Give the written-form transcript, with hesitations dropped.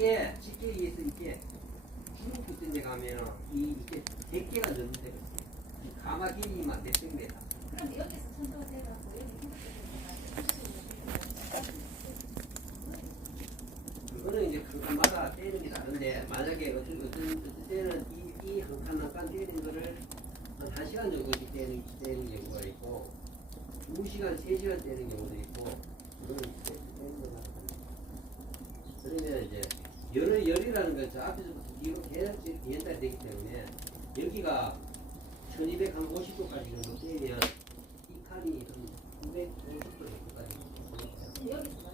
이게 쉽게 얘기해서 이게 중국 같은 데 가면은 이게 100개가 넘는데 가마 길이만 몇백 메다. 그럼 여기서 천도가 돼갖고 여기 그거는 이제 그것마다 떼는 게 다른데 만약에 어떤 때는 이 한 칸 한 칸 떼는 거를 한 1시간 정도씩 떼는 경우가 있고 2시간, 3시간 떼는 경우도 있고 그거는 떼는 거 같아요. 그러면 이제 열이라는 건 저 앞에서부터 뒤로 계속 연달이 되기 때문에 여기가 1250도까지 정도 떼면 이 칸이 한 950도 정도까지 여기서